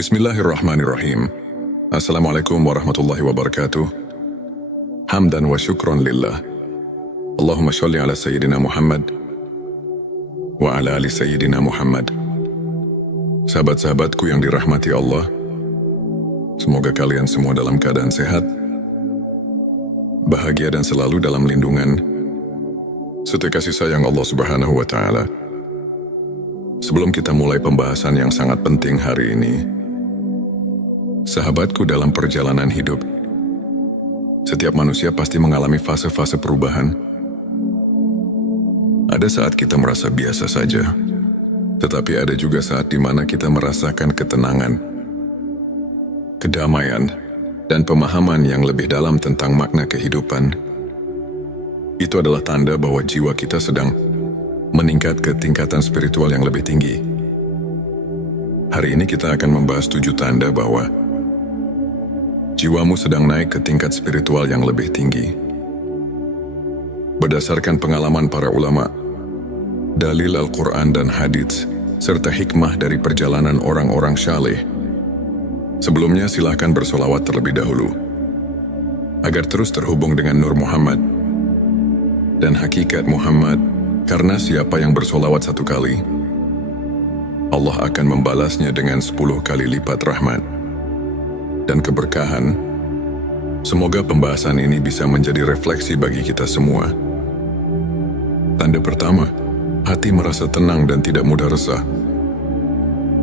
Bismillahirrahmanirrahim. Assalamualaikum warahmatullahi wabarakatuh. Hamdan wa syukron lillah. Allahumma sholli ala Sayyidina Muhammad wa ala ali Sayyidina Muhammad. Sahabat-sahabatku yang dirahmati Allah, semoga kalian semua dalam keadaan sehat, bahagia dan selalu dalam lindungan serta kasih sayang Allah Subhanahu wa Ta'ala. Sebelum kita mulai pembahasan yang sangat penting hari ini, sahabatku, dalam perjalanan hidup, setiap manusia pasti mengalami fase-fase perubahan. Ada saat kita merasa biasa saja, tetapi ada juga saat di mana kita merasakan ketenangan, kedamaian, dan pemahaman yang lebih dalam tentang makna kehidupan. Itu adalah tanda bahwa jiwa kita sedang meningkat ke tingkatan spiritual yang lebih tinggi. Hari ini kita akan membahas 7 tanda bahwa jiwamu sedang naik ke tingkat spiritual yang lebih tinggi. Berdasarkan pengalaman para ulama, dalil Al-Quran dan hadits, serta hikmah dari perjalanan orang-orang syaleh. Sebelumnya silahkan bersolawat terlebih dahulu, agar terus terhubung dengan Nur Muhammad dan hakikat Muhammad, karena siapa yang bersolawat 1 kali, Allah akan membalasnya dengan 10 kali lipat rahmat dan keberkahan. Semoga pembahasan ini bisa menjadi refleksi bagi kita semua. Tanda pertama, hati merasa tenang dan tidak mudah resah.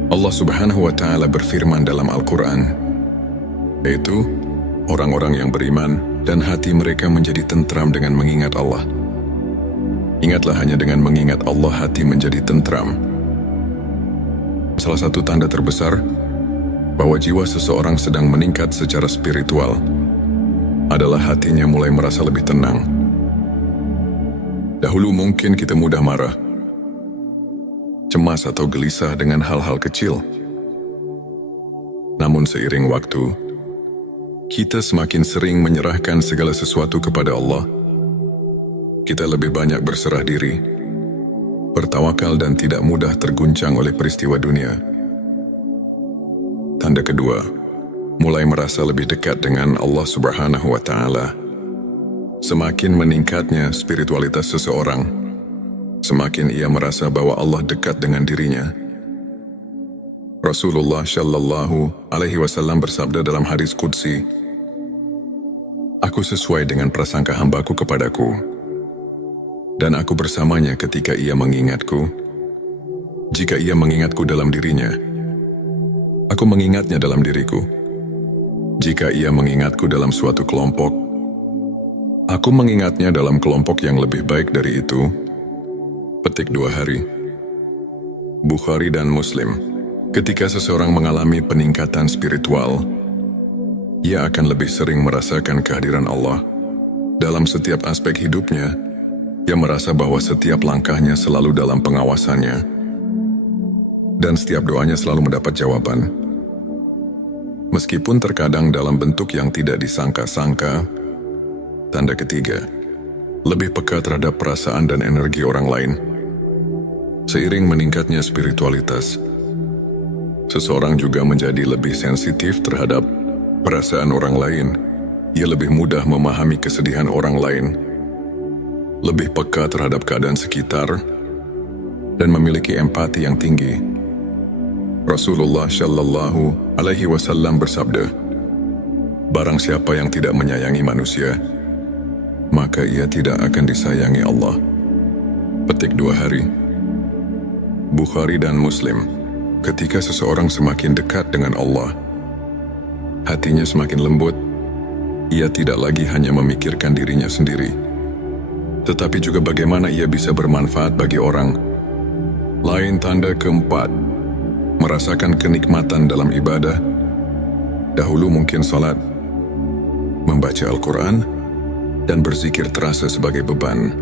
Allah Subhanahu wa Ta'ala berfirman dalam Al-Quran, yaitu orang-orang yang beriman dan hati mereka menjadi tentram dengan mengingat Allah. Ingatlah, hanya dengan mengingat Allah hati menjadi tentram. Salah satu tanda terbesar bahwa jiwa seseorang sedang meningkat secara spiritual adalah hatinya mulai merasa lebih tenang. Dahulu mungkin kita mudah marah, cemas atau gelisah dengan hal-hal kecil. Namun seiring waktu, kita semakin sering menyerahkan segala sesuatu kepada Allah. Kita lebih banyak berserah diri, bertawakal dan tidak mudah terguncang oleh peristiwa dunia. Tanda kedua, mulai merasa lebih dekat dengan Allah Subhanahu wa Ta'ala. Semakin meningkatnya spiritualitas seseorang, semakin ia merasa bahwa Allah dekat dengan dirinya. Rasulullah Shallallahu Alaihi Wasallam bersabda dalam hadis qudsi, "Aku sesuai dengan prasangka hambaku kepadaku, dan aku bersamanya ketika ia mengingatku. Jika ia mengingatku dalam dirinya, aku mengingatnya dalam diriku. Jika ia mengingatku dalam suatu kelompok, aku mengingatnya dalam kelompok yang lebih baik dari itu." Petik 2 hari. Bukhari dan Muslim. Ketika seseorang mengalami peningkatan spiritual, ia akan lebih sering merasakan kehadiran Allah dalam setiap aspek hidupnya. Ia merasa bahwa setiap langkahnya selalu dalam pengawasannya, dan setiap doanya selalu mendapat jawaban. Meskipun terkadang dalam bentuk yang tidak disangka-sangka. Tanda ketiga, lebih peka terhadap perasaan dan energi orang lain. Seiring meningkatnya spiritualitas, seseorang juga menjadi lebih sensitif terhadap perasaan orang lain. Ia lebih mudah memahami kesedihan orang lain, lebih peka terhadap keadaan sekitar, dan memiliki empati yang tinggi. Rasulullah Shallallahu Alaihi Wasallam bersabda, "Barang siapa yang tidak menyayangi manusia, maka ia tidak akan disayangi Allah." Petik 2 hari. Bukhari dan Muslim. Ketika seseorang semakin dekat dengan Allah, hatinya semakin lembut. Ia tidak lagi hanya memikirkan dirinya sendiri, tetapi juga bagaimana ia bisa bermanfaat bagi orang lain. Tanda keempat, merasakan kenikmatan dalam ibadah. Dahulu mungkin salat, membaca Al-Quran, dan berzikir terasa sebagai beban.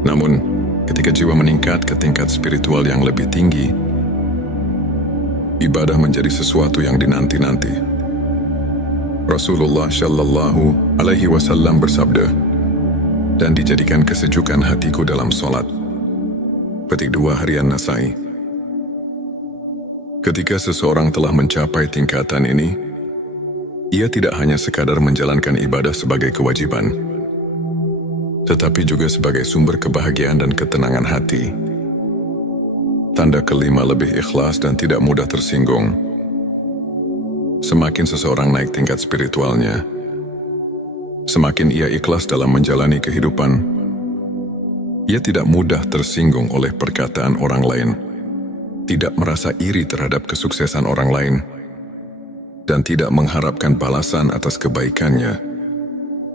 Namun, ketika jiwa meningkat ke tingkat spiritual yang lebih tinggi, ibadah menjadi sesuatu yang dinanti-nanti. Rasulullah Shallallahu Alaihi Wasallam bersabda, "Dan dijadikan kesejukan hatiku dalam solat." Petik 2 harian Nasai. Ketika seseorang telah mencapai tingkatan ini, ia tidak hanya sekadar menjalankan ibadah sebagai kewajiban, tetapi juga sebagai sumber kebahagiaan dan ketenangan hati. Tanda kelima, lebih ikhlas dan tidak mudah tersinggung. Semakin seseorang naik tingkat spiritualnya, semakin ia ikhlas dalam menjalani kehidupan. Ia tidak mudah tersinggung oleh perkataan orang lain, tidak merasa iri terhadap kesuksesan orang lain, dan tidak mengharapkan balasan atas kebaikannya.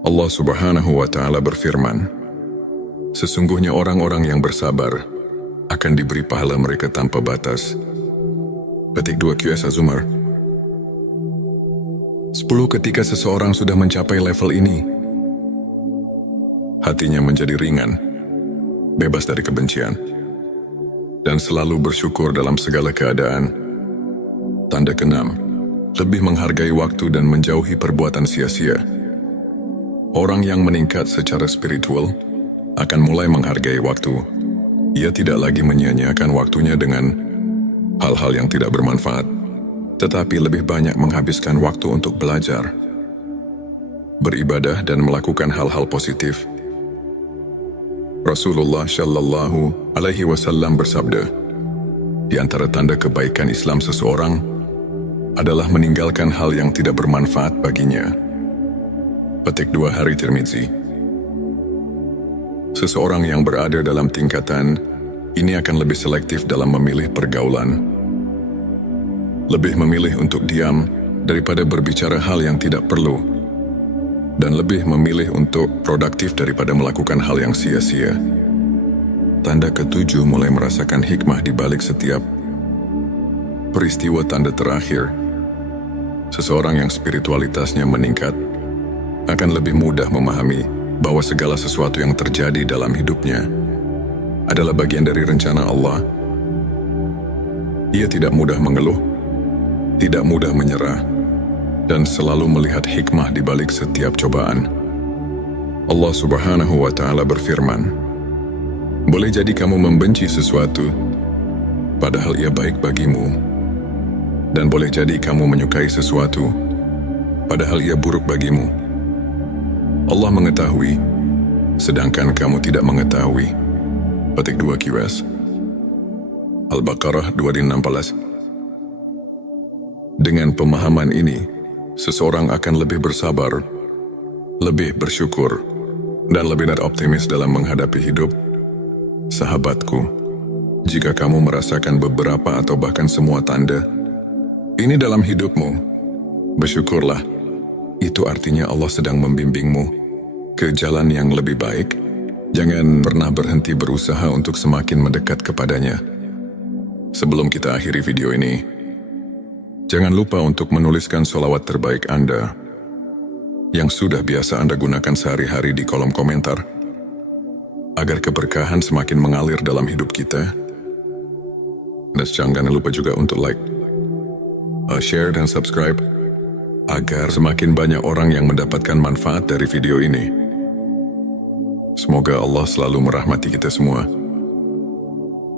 Allah Subhanahu wa Ta'ala berfirman, "Sesungguhnya orang-orang yang bersabar akan diberi pahala mereka tanpa batas." Petik 2 QS Az-Zumar. 10. Ketika seseorang sudah mencapai level ini, hatinya menjadi ringan, bebas dari kebencian, dan selalu bersyukur dalam segala keadaan. Tanda ke-6, lebih menghargai waktu dan menjauhi perbuatan sia-sia. Orang yang meningkat secara spiritual akan mulai menghargai waktu. Ia tidak lagi menyia-nyiakan waktunya dengan hal-hal yang tidak bermanfaat, tetapi lebih banyak menghabiskan waktu untuk belajar, beribadah, dan melakukan hal-hal positif. Rasulullah Shallallahu Alaihi Wasallam bersabda, di antara tanda kebaikan Islam seseorang adalah meninggalkan hal yang tidak bermanfaat baginya. Petik 2 Hari Tirmizi. Seseorang yang berada dalam tingkatan ini akan lebih selektif dalam memilih pergaulan, lebih memilih untuk diam daripada berbicara hal yang tidak perlu, dan lebih memilih untuk produktif daripada melakukan hal yang sia-sia. Tanda ke-7, mulai merasakan hikmah di balik setiap peristiwa. Tanda terakhir, seseorang yang spiritualitasnya meningkat akan lebih mudah memahami bahwa segala sesuatu yang terjadi dalam hidupnya adalah bagian dari rencana Allah. Ia tidak mudah mengeluh, tidak mudah menyerah, dan selalu melihat hikmah di balik setiap cobaan. Allah Subhanahu wa Ta'ala berfirman, boleh jadi kamu membenci sesuatu, padahal ia baik bagimu. Dan boleh jadi kamu menyukai sesuatu, padahal ia buruk bagimu. Allah mengetahui, sedangkan kamu tidak mengetahui. Petik 2 QS. Al-Baqarah 216. Dengan pemahaman ini, seseorang akan lebih bersabar, lebih bersyukur, dan lebih optimis dalam menghadapi hidup. Sahabatku, jika kamu merasakan beberapa atau bahkan semua tanda ini dalam hidupmu, bersyukurlah. Itu artinya Allah sedang membimbingmu ke jalan yang lebih baik. Jangan pernah berhenti berusaha untuk semakin mendekat kepadanya. Sebelum kita akhiri video ini, jangan lupa untuk menuliskan sholawat terbaik Anda yang sudah biasa Anda gunakan sehari-hari di kolom komentar, agar keberkahan semakin mengalir dalam hidup kita. Dan jangan lupa juga untuk like, share, dan subscribe, agar semakin banyak orang yang mendapatkan manfaat dari video ini. Semoga Allah selalu merahmati kita semua.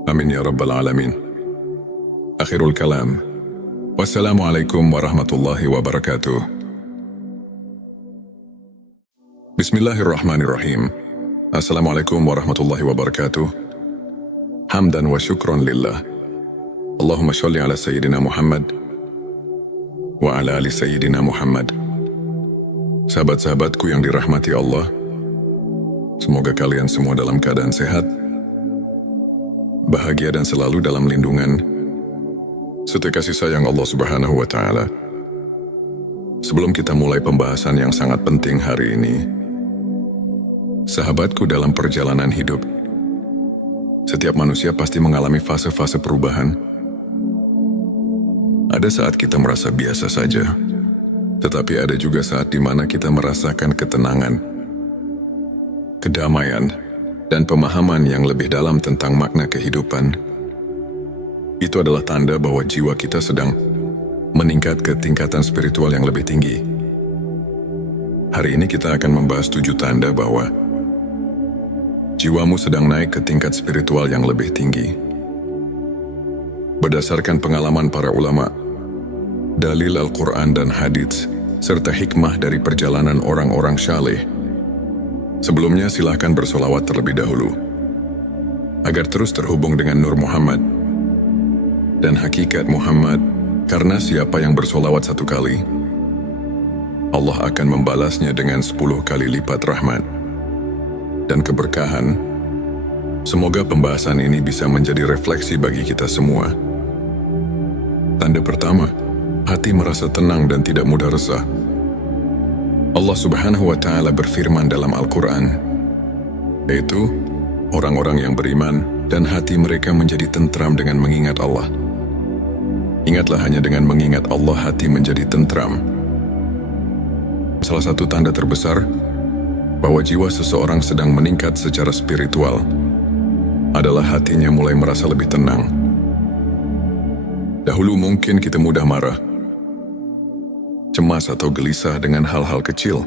Amin ya Rabbal Alamin. Akhirul kalam. Wassalamualaikum warahmatullahi wabarakatuh. Bismillahirrahmanirrahim. Assalamualaikum warahmatullahi wabarakatuh. Hamdan wa syukran lillah. Allahumma sholli ala Sayyidina Muhammad wa ala ali Sayyidina Muhammad. Sahabat-sahabatku yang dirahmati Allah, semoga kalian semua dalam keadaan sehat, bahagia, dan selalu dalam lindungan serta kasih sayang Allah Subhanahu wa Ta'ala. Sebelum kita mulai pembahasan yang sangat penting hari ini, sahabatku, dalam perjalanan hidup, setiap manusia pasti mengalami fase-fase perubahan. Ada saat kita merasa biasa saja, tetapi ada juga saat di mana kita merasakan ketenangan, kedamaian, dan pemahaman yang lebih dalam tentang makna kehidupan. Itu adalah tanda bahwa jiwa kita sedang meningkat ke tingkatan spiritual yang lebih tinggi. Hari ini kita akan membahas 7 tanda bahwa jiwamu sedang naik ke tingkat spiritual yang lebih tinggi. Berdasarkan pengalaman para ulama, dalil Al-Quran dan hadits, serta hikmah dari perjalanan orang-orang syaleh. Sebelumnya silahkan bersolawat terlebih dahulu, agar terus terhubung dengan Nur Muhammad dan hakikat Muhammad, karena siapa yang bersolawat 1 kali, Allah akan membalasnya dengan 10 kali lipat rahmat dan keberkahan. Semoga pembahasan ini bisa menjadi refleksi bagi kita semua. Tanda pertama, hati merasa tenang dan tidak mudah resah. Allah Subhanahu wa Ta'ala berfirman dalam Al-Quran, yaitu orang-orang yang beriman dan hati mereka menjadi tentram dengan mengingat Allah. Ingatlah, hanya dengan mengingat Allah hati menjadi tentram. Salah satu tanda terbesar bahwa jiwa seseorang sedang meningkat secara spiritual adalah hatinya mulai merasa lebih tenang. Dahulu mungkin kita mudah marah, cemas atau gelisah dengan hal-hal kecil.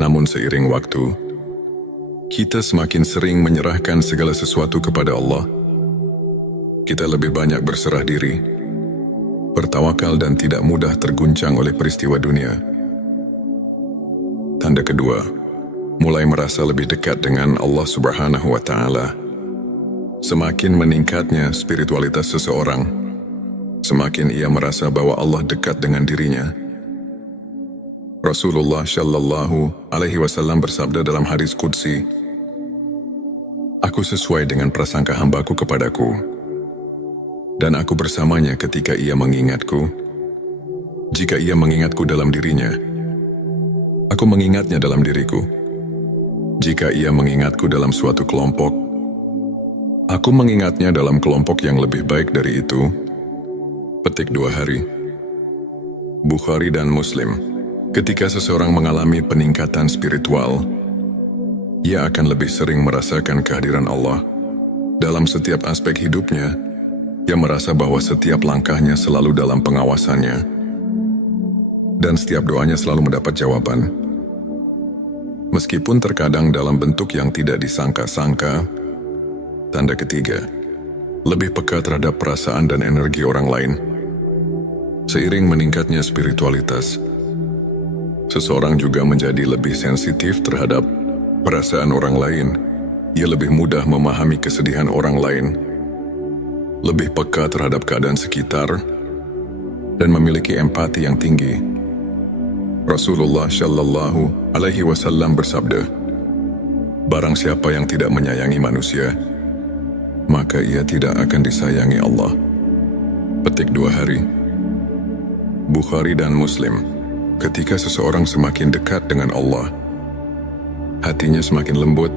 Namun seiring waktu, kita semakin sering menyerahkan segala sesuatu kepada Allah. Kita lebih banyak berserah diri, bertawakal dan tidak mudah terguncang oleh peristiwa dunia. Tanda kedua, mulai merasa lebih dekat dengan Allah Subhanahu wa Ta'ala. Semakin meningkatnya spiritualitas seseorang, semakin ia merasa bahwa Allah dekat dengan dirinya. Rasulullah Shallallahu Alaihi Wasallam bersabda dalam hadis qudsi, "Aku sesuai dengan prasangka hambaku kepadaku, dan aku bersamanya ketika ia mengingatku. Jika ia mengingatku dalam dirinya, aku mengingatnya dalam diriku. Jika ia mengingatku dalam suatu kelompok, aku mengingatnya dalam kelompok yang lebih baik dari itu." Petik 2 hari. Bukhari dan Muslim. Ketika seseorang mengalami peningkatan spiritual, ia akan lebih sering merasakan kehadiran Allah dalam setiap aspek hidupnya. Ia merasa bahwa setiap langkahnya selalu dalam pengawasannya, dan setiap doanya selalu mendapat jawaban. Meskipun terkadang dalam bentuk yang tidak disangka-sangka. Tanda ketiga, lebih peka terhadap perasaan dan energi orang lain. Seiring meningkatnya spiritualitas, seseorang juga menjadi lebih sensitif terhadap perasaan orang lain. Ia lebih mudah memahami kesedihan orang lain, lebih peka terhadap keadaan sekitar, dan memiliki empati yang tinggi. Rasulullah Shallallahu Alaihi Wasallam bersabda, "Barang siapa yang tidak menyayangi manusia, maka ia tidak akan disayangi Allah." Petik 2 hari. Bukhari dan Muslim. Ketika seseorang semakin dekat dengan Allah, hatinya semakin lembut.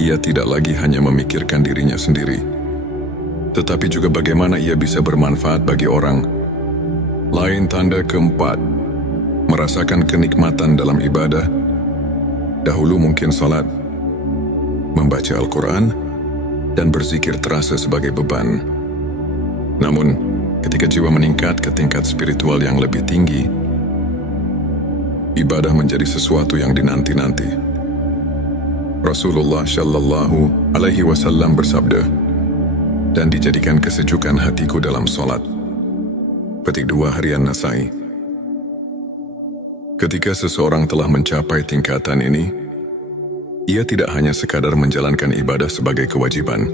Ia tidak lagi hanya memikirkan dirinya sendiri, tetapi juga bagaimana ia bisa bermanfaat bagi orang lain. Tanda keempat, merasakan kenikmatan dalam ibadah. Dahulu mungkin salat, membaca Al-Quran, dan berzikir terasa sebagai beban. Namun, ketika jiwa meningkat ke tingkat spiritual yang lebih tinggi, ibadah menjadi sesuatu yang dinanti-nanti. Rasulullah Shallallahu Alaihi Wasallam bersabda, "Dan dijadikan kesejukan hatiku dalam solat." Petik 2 harian Nasai. Ketika seseorang telah mencapai tingkatan ini, ia tidak hanya sekadar menjalankan ibadah sebagai kewajiban,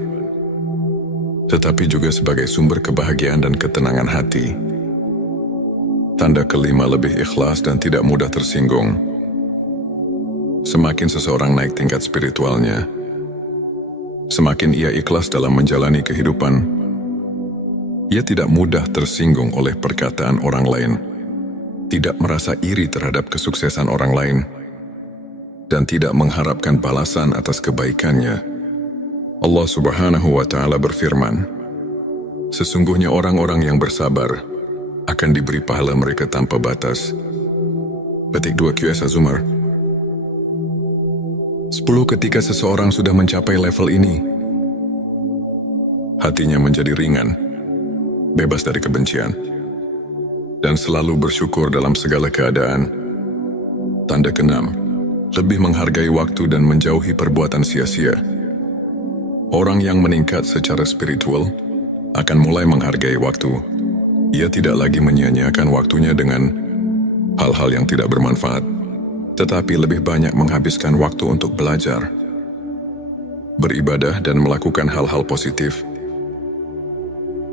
tetapi juga sebagai sumber kebahagiaan dan ketenangan hati. Tanda kelima, lebih ikhlas dan tidak mudah tersinggung. Semakin seseorang naik tingkat spiritualnya, semakin ia ikhlas dalam menjalani kehidupan. Ia tidak mudah tersinggung oleh perkataan orang lain, tidak merasa iri terhadap kesuksesan orang lain, dan tidak mengharapkan balasan atas kebaikannya. Allah Subhanahu wa Ta'ala berfirman, "Sesungguhnya orang-orang yang bersabar akan diberi pahala mereka tanpa batas." Petik 2 QS Az-Zumar. 10. Ketika seseorang sudah mencapai level ini, hatinya menjadi ringan, bebas dari kebencian, dan selalu bersyukur dalam segala keadaan. Tanda keenam, lebih menghargai waktu dan menjauhi perbuatan sia-sia. Orang yang meningkat secara spiritual akan mulai menghargai waktu. Ia tidak lagi menyia-nyiakan waktunya dengan hal-hal yang tidak bermanfaat, tetapi lebih banyak menghabiskan waktu untuk belajar, beribadah dan melakukan hal-hal positif.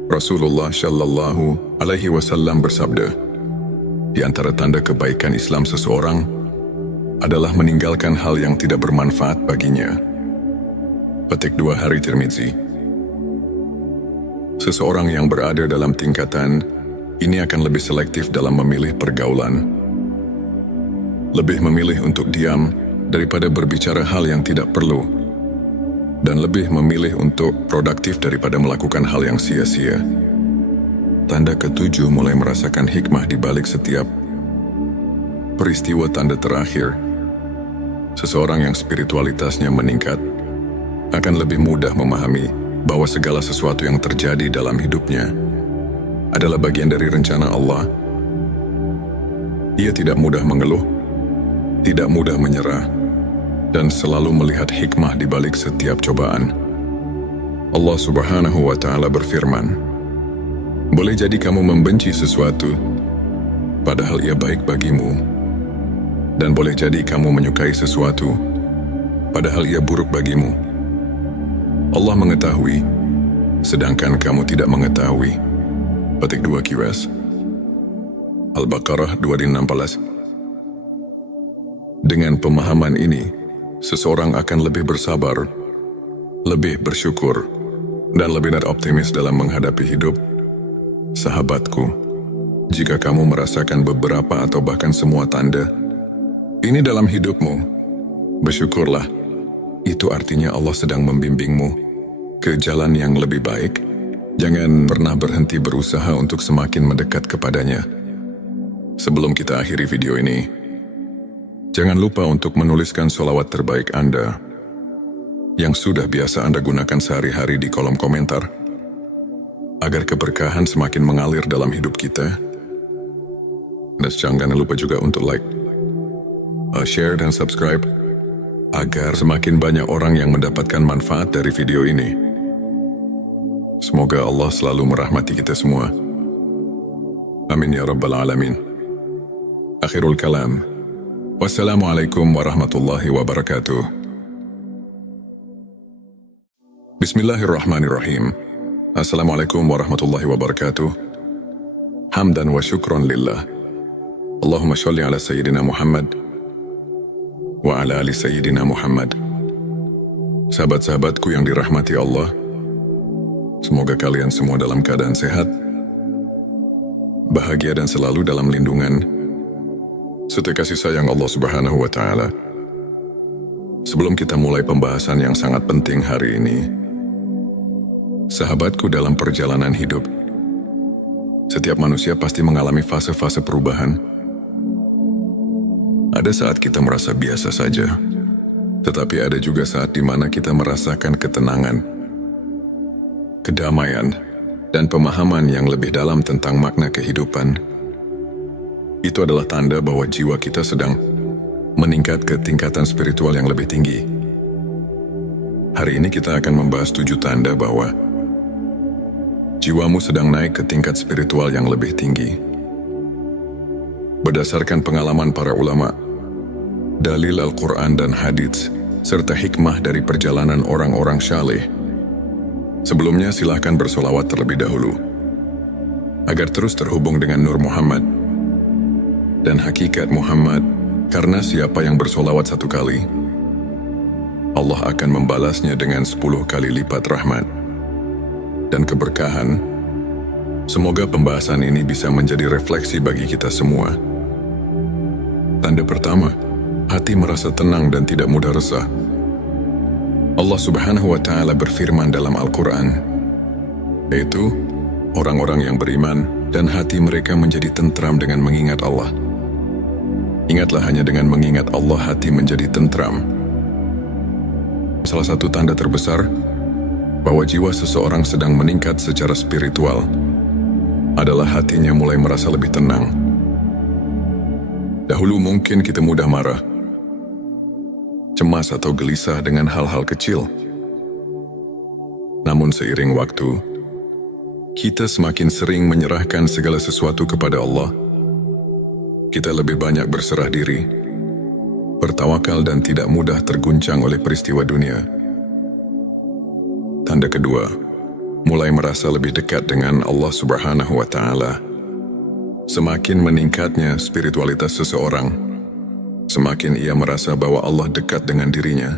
Rasulullah Shallallahu Alaihi Wasallam bersabda, di antara tanda kebaikan Islam seseorang adalah meninggalkan hal yang tidak bermanfaat baginya. Petik 2 Hari Tirmizi. Seseorang yang berada dalam tingkatan ini akan lebih selektif dalam memilih pergaulan, lebih memilih untuk diam daripada berbicara hal yang tidak perlu, dan lebih memilih untuk produktif daripada melakukan hal yang sia-sia. Tanda ketujuh, mulai merasakan hikmah di balik setiap peristiwa. Tanda terakhir, seseorang yang spiritualitasnya meningkat akan lebih mudah memahami bahwa segala sesuatu yang terjadi dalam hidupnya adalah bagian dari rencana Allah. Ia tidak mudah mengeluh, tidak mudah menyerah, dan selalu melihat hikmah di balik setiap cobaan. Allah Subhanahu wa Ta'ala berfirman, boleh jadi kamu membenci sesuatu, padahal ia baik bagimu, dan boleh jadi kamu menyukai sesuatu, padahal ia buruk bagimu. Allah mengetahui, sedangkan kamu tidak mengetahui. Petik 2 QS Al-Baqarah 216. Dengan pemahaman ini, seseorang akan lebih bersabar, lebih bersyukur, dan lebih optimis dalam menghadapi hidup. Sahabatku, jika kamu merasakan beberapa atau bahkan semua tanda ini dalam hidupmu, bersyukurlah. Itu artinya Allah sedang membimbingmu ke jalan yang lebih baik. Jangan pernah berhenti berusaha untuk semakin mendekat kepadanya. Sebelum kita akhiri video ini, jangan lupa untuk menuliskan sholawat terbaik Anda yang sudah biasa Anda gunakan sehari-hari di kolom komentar, agar keberkahan semakin mengalir dalam hidup kita. Dan jangan lupa juga untuk like, share dan subscribe, agar semakin banyak orang yang mendapatkan manfaat dari video ini. Semoga Allah selalu merahmati kita semua. Amin ya Rabbal Alamin. Akhirul kalam. Wassalamualaikum warahmatullahi wabarakatuh. Bismillahirrahmanirrahim. Assalamualaikum warahmatullahi wabarakatuh. Hamdan wa syukran lillah. Allahumma sholli ala Sayyidina Muhammad wa ala ali Sayyidina Muhammad. Sahabat-sahabatku yang dirahmati Allah, semoga kalian semua dalam keadaan sehat, bahagia dan selalu dalam lindungan serta kasih sayang Allah Subhanahu wa Ta'ala. Sebelum kita mulai pembahasan yang sangat penting hari ini, sahabatku, dalam perjalanan hidup, setiap manusia pasti mengalami fase-fase perubahan. Ada saat kita merasa biasa saja, tetapi ada juga saat di mana kita merasakan ketenangan, kedamaian, dan pemahaman yang lebih dalam tentang makna kehidupan. Itu adalah tanda bahwa jiwa kita sedang meningkat ke tingkatan spiritual yang lebih tinggi. Hari ini kita akan membahas 7 tanda bahwa jiwamu sedang naik ke tingkat spiritual yang lebih tinggi. Berdasarkan pengalaman para ulama, dalil Al-Quran dan hadits, serta hikmah dari perjalanan orang-orang syaleh. Sebelumnya silahkan bersolawat terlebih dahulu, agar terus terhubung dengan Nur Muhammad dan hakikat Muhammad, karena siapa yang bersolawat 1 kali, Allah akan membalasnya dengan 10 kali lipat rahmat dan keberkahan. Semoga pembahasan ini bisa menjadi refleksi bagi kita semua. Tanda pertama, hati merasa tenang dan tidak mudah resah. Allah Subhanahu wa Ta'ala berfirman dalam Al-Quran, yaitu orang-orang yang beriman dan hati mereka menjadi tentram dengan mengingat Allah. Ingatlah, hanya dengan mengingat Allah hati menjadi tentram. Salah satu tanda terbesar bahwa jiwa seseorang sedang meningkat secara spiritual adalah hatinya mulai merasa lebih tenang. Dahulu mungkin kita mudah marah, cemas atau gelisah dengan hal-hal kecil. Namun seiring waktu, kita semakin sering menyerahkan segala sesuatu kepada Allah. Kita lebih banyak berserah diri, bertawakal dan tidak mudah terguncang oleh peristiwa dunia. Tanda kedua, mulai merasa lebih dekat dengan Allah Subhanahu wa Ta'ala. Semakin meningkatnya spiritualitas seseorang, semakin ia merasa bahwa Allah dekat dengan dirinya.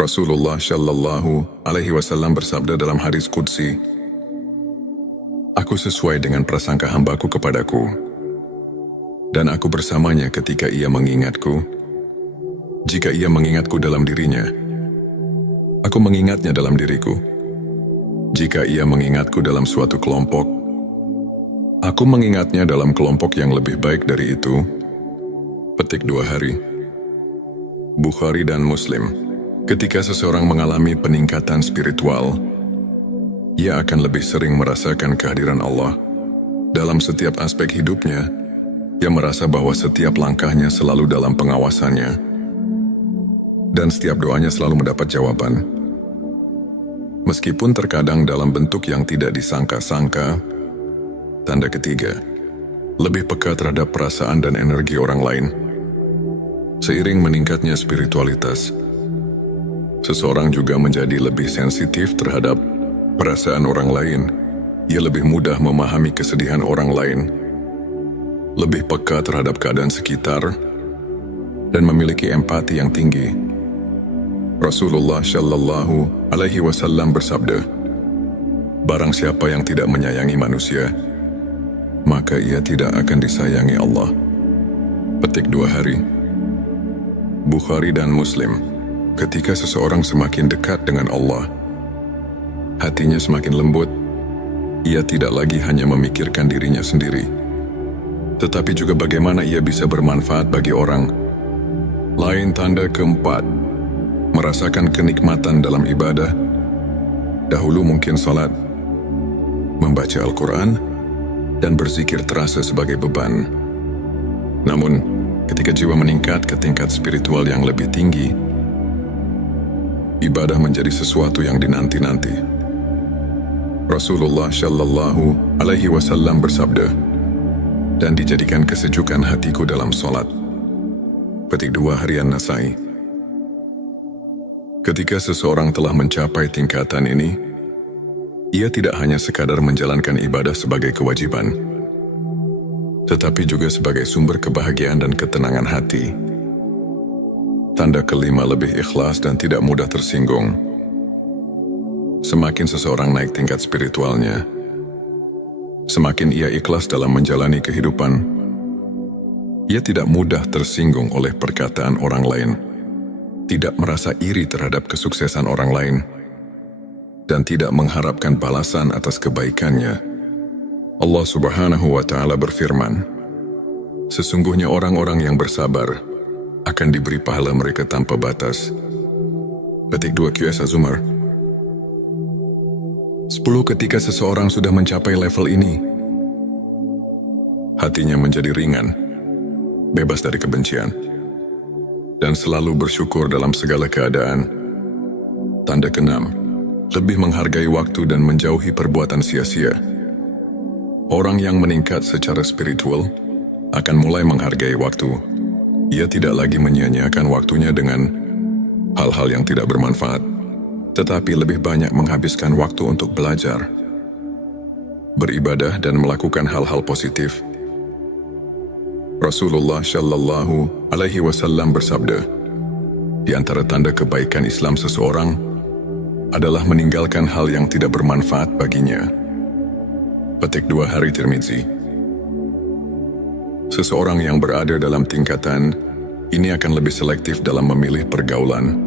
Rasulullah Shallallahu Alaihi Wasallam bersabda dalam hadis qudsi, "Aku sesuai dengan prasangka hambaku kepadaku, dan aku bersamanya ketika ia mengingatku. Jika ia mengingatku dalam dirinya, aku mengingatnya dalam diriku. Jika ia mengingatku dalam suatu kelompok, aku mengingatnya dalam kelompok yang lebih baik dari itu." Petik 2 hari. Bukhari dan Muslim. Ketika seseorang mengalami peningkatan spiritual, ia akan lebih sering merasakan kehadiran Allah. Dalam setiap aspek hidupnya, ia merasa bahwa setiap langkahnya selalu dalam pengawasannya, dan setiap doanya selalu mendapat jawaban. Meskipun terkadang dalam bentuk yang tidak disangka-sangka. Tanda ketiga, lebih peka terhadap perasaan dan energi orang lain. Seiring meningkatnya spiritualitas, seseorang juga menjadi lebih sensitif terhadap perasaan orang lain. Ia lebih mudah memahami kesedihan orang lain, lebih peka terhadap keadaan sekitar, dan memiliki empati yang tinggi. Rasulullah Shallallahu Alaihi Wasallam bersabda, "Barang siapa yang tidak menyayangi manusia, maka ia tidak akan disayangi Allah." Petik 2 hari. Bukhari dan Muslim. Ketika seseorang semakin dekat dengan Allah, hatinya semakin lembut. Ia tidak lagi hanya memikirkan dirinya sendiri, tetapi juga bagaimana ia bisa bermanfaat bagi orang lain. Tanda keempat, merasakan kenikmatan dalam ibadah. Dahulu mungkin salat, membaca Al-Quran, dan berzikir terasa sebagai beban. Namun, ketika jiwa meningkat ke tingkat spiritual yang lebih tinggi, ibadah menjadi sesuatu yang dinanti-nanti. Rasulullah Shallallahu Alaihi Wasallam bersabda, "Dan dijadikan kesejukan hatiku dalam solat." Petik 2 harian Nasai. Ketika seseorang telah mencapai tingkatan ini, ia tidak hanya sekadar menjalankan ibadah sebagai kewajiban, tetapi juga sebagai sumber kebahagiaan dan ketenangan hati. Tanda kelima, lebih ikhlas dan tidak mudah tersinggung. Semakin seseorang naik tingkat spiritualnya, semakin ia ikhlas dalam menjalani kehidupan. Ia tidak mudah tersinggung oleh perkataan orang lain, tidak merasa iri terhadap kesuksesan orang lain, dan tidak mengharapkan balasan atas kebaikannya. Allah Subhanahu wa Ta'ala berfirman, "Sesungguhnya orang-orang yang bersabar akan diberi pahala mereka tanpa batas." Petik 2 QS Az-Zumar. 10. Ketika seseorang sudah mencapai level ini, hatinya menjadi ringan, bebas dari kebencian, dan selalu bersyukur dalam segala keadaan. Tanda keenam, lebih menghargai waktu dan menjauhi perbuatan sia-sia. Orang yang meningkat secara spiritual akan mulai menghargai waktu. Ia tidak lagi menyia-nyiakan waktunya dengan hal-hal yang tidak bermanfaat, tetapi lebih banyak menghabiskan waktu untuk belajar, beribadah dan melakukan hal-hal positif. Rasulullah Shallallahu Alaihi Wasallam bersabda, "Di antara tanda kebaikan Islam seseorang adalah meninggalkan hal yang tidak bermanfaat baginya." Petik 2 hari Tirmizi. Seseorang yang berada dalam tingkatan ini akan lebih selektif dalam memilih pergaulan,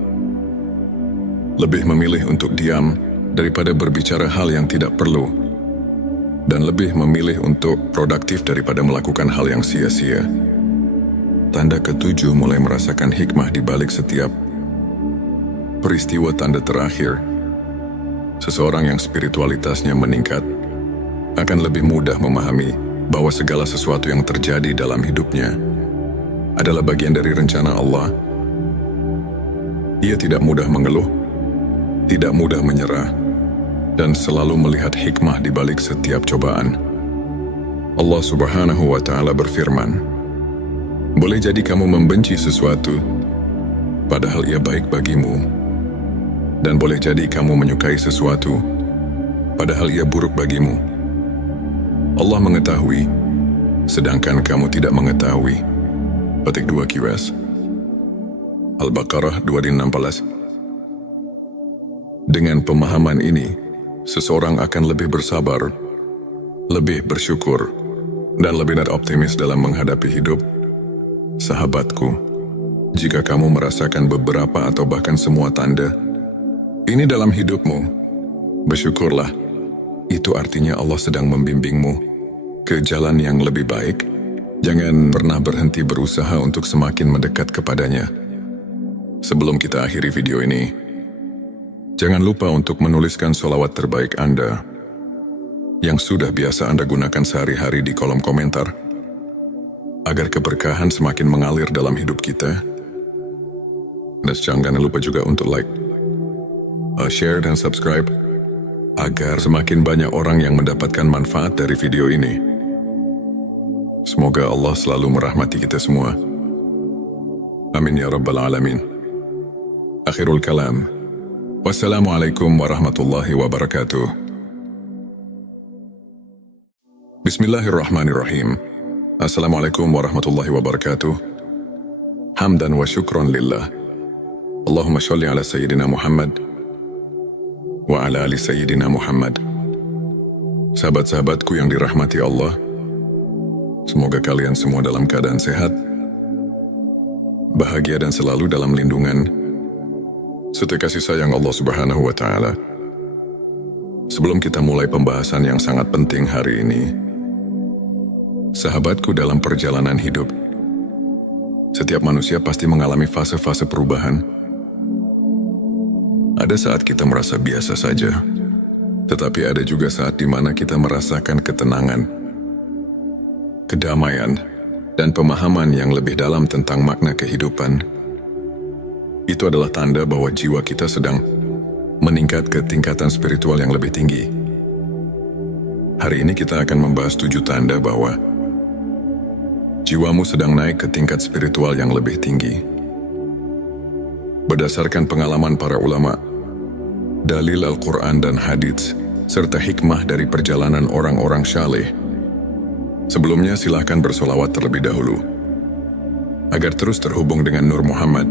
lebih memilih untuk diam daripada berbicara hal yang tidak perlu, dan lebih memilih untuk produktif daripada melakukan hal yang sia-sia. Tanda ketujuh, mulai merasakan hikmah di balik setiap peristiwa. Tanda terakhir, seseorang yang spiritualitasnya meningkat akan lebih mudah memahami bahwa segala sesuatu yang terjadi dalam hidupnya adalah bagian dari rencana Allah. Ia tidak mudah mengeluh, tidak mudah menyerah, dan selalu melihat hikmah di balik setiap cobaan. Allah Subhanahu wa Ta'ala berfirman, "Boleh jadi kamu membenci sesuatu, padahal ia baik bagimu, dan boleh jadi kamu menyukai sesuatu, padahal ia buruk bagimu. Allah mengetahui, sedangkan kamu tidak mengetahui." Petik 2 QS Al-Baqarah 216. Dengan pemahaman ini, seseorang akan lebih bersabar, lebih bersyukur, dan lebih optimis dalam menghadapi hidup. Sahabatku, jika kamu merasakan beberapa atau bahkan semua tanda ini dalam hidupmu, bersyukurlah. Itu artinya Allah sedang membimbingmu ke jalan yang lebih baik. Jangan pernah berhenti berusaha untuk semakin mendekat kepadanya. Sebelum kita akhiri video ini, jangan lupa untuk menuliskan sholawat terbaik Anda yang sudah biasa Anda gunakan sehari-hari di kolom komentar, agar keberkahan semakin mengalir dalam hidup kita. Dan jangan lupa juga untuk like, share dan subscribe, agar semakin banyak orang yang mendapatkan manfaat dari video ini. Semoga Allah selalu merahmati kita semua. Amin ya Rabbal Alamin. Akhirul kalam. Wassalamualaikum warahmatullahi wabarakatuh. Bismillahirrahmanirrahim. Assalamualaikum warahmatullahi wabarakatuh. Hamdan wa syukron lillah. Allahumma sholli ala Sayyidina Muhammad wa ala ali Sayyidina Muhammad. Sahabat-sahabatku yang dirahmati Allah, semoga kalian semua dalam keadaan sehat, bahagia dan selalu dalam lindungan serta kasih sayang Allah Subhanahu wa Ta'ala. Sebelum kita mulai pembahasan yang sangat penting hari ini, sahabatku, dalam perjalanan hidup, setiap manusia pasti mengalami fase-fase perubahan. Ada saat kita merasa biasa saja, tetapi ada juga saat di mana kita merasakan ketenangan, kedamaian, dan pemahaman yang lebih dalam tentang makna kehidupan. Itu adalah tanda bahwa jiwa kita sedang meningkat ke tingkatan spiritual yang lebih tinggi. Hari ini kita akan membahas 7 tanda bahwa jiwamu sedang naik ke tingkat spiritual yang lebih tinggi. Berdasarkan pengalaman para ulama, dalil Al-Quran dan hadits, serta hikmah dari perjalanan orang-orang syaleh, sebelumnya silahkan bersolawat terlebih dahulu, agar terus terhubung dengan Nur Muhammad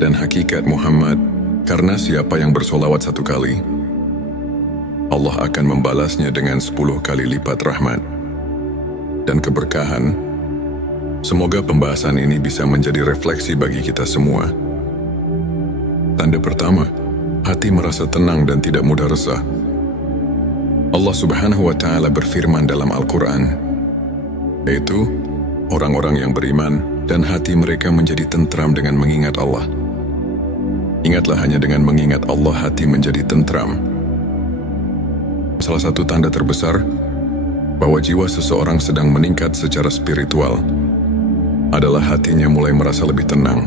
dan hakikat Muhammad, karena siapa yang bersolawat 1 kali, Allah akan membalasnya dengan 10 kali lipat rahmat dan keberkahan. Semoga pembahasan ini bisa menjadi refleksi bagi kita semua. Tanda pertama, hati merasa tenang dan tidak mudah resah. Allah Subhanahu wa Ta'ala berfirman dalam Al-Quran, yaitu orang-orang yang beriman dan hati mereka menjadi tentram dengan mengingat Allah. Ingatlah, hanya dengan mengingat Allah hati menjadi tentram. Salah satu tanda terbesar bahwa jiwa seseorang sedang meningkat secara spiritual adalah hatinya mulai merasa lebih tenang.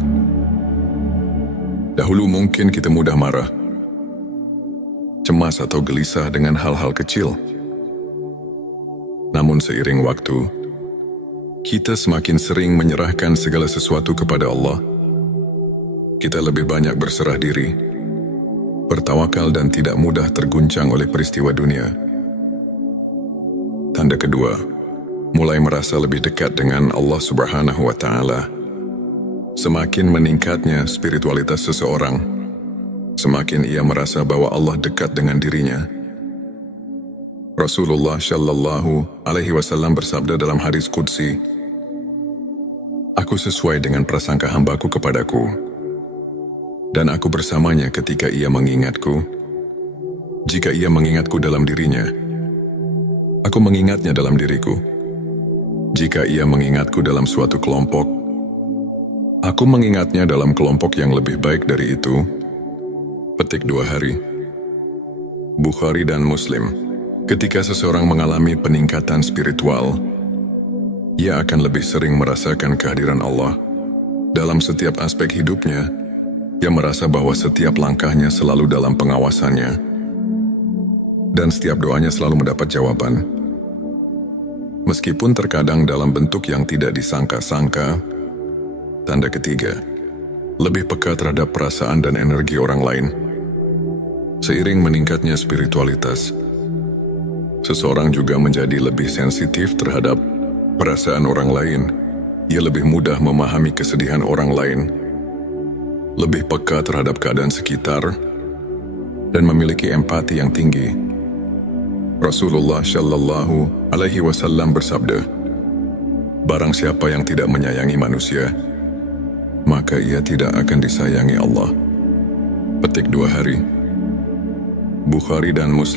Dahulu mungkin kita mudah marah, cemas atau gelisah dengan hal-hal kecil. Namun seiring waktu, kita semakin sering menyerahkan segala sesuatu kepada Allah. Kita lebih banyak berserah diri, bertawakal dan tidak mudah terguncang oleh peristiwa dunia. Tanda kedua, mulai merasa lebih dekat dengan Allah Subhanahu wa Ta'ala. Semakin meningkatnya spiritualitas seseorang, semakin ia merasa bahwa Allah dekat dengan dirinya. Rasulullah Shallallahu Alaihi Wasallam bersabda dalam hadis qudsi, "Aku sesuai dengan prasangka hambaku kepadaku, dan aku bersamanya ketika ia mengingatku. Jika ia mengingatku dalam dirinya, aku mengingatnya dalam diriku. Jika ia mengingatku dalam suatu kelompok, aku mengingatnya dalam kelompok yang lebih baik dari itu." Petik 2 hari. Bukhari dan Muslim. Ketika seseorang mengalami peningkatan spiritual, ia akan lebih sering merasakan kehadiran Allah dalam setiap aspek hidupnya. Ia merasa bahwa setiap langkahnya selalu dalam pengawasannya. dan setiap doanya selalu mendapat jawaban. Meskipun terkadang dalam bentuk yang tidak disangka-sangka. Tanda ketiga, lebih peka terhadap perasaan dan energi orang lain. Seiring meningkatnya spiritualitas, seseorang juga menjadi lebih sensitif terhadap perasaan orang lain. Ia lebih mudah memahami kesedihan orang lain, lebih peka terhadap keadaan sekitar, dan memiliki empati yang tinggi. Rasulullah Shallallahu Alaihi Wasallam bersabda, "Barang siapa yang tidak menyayangi manusia, maka ia tidak akan disayangi Allah." Petik 2 hari. Bukhari dan Muslim.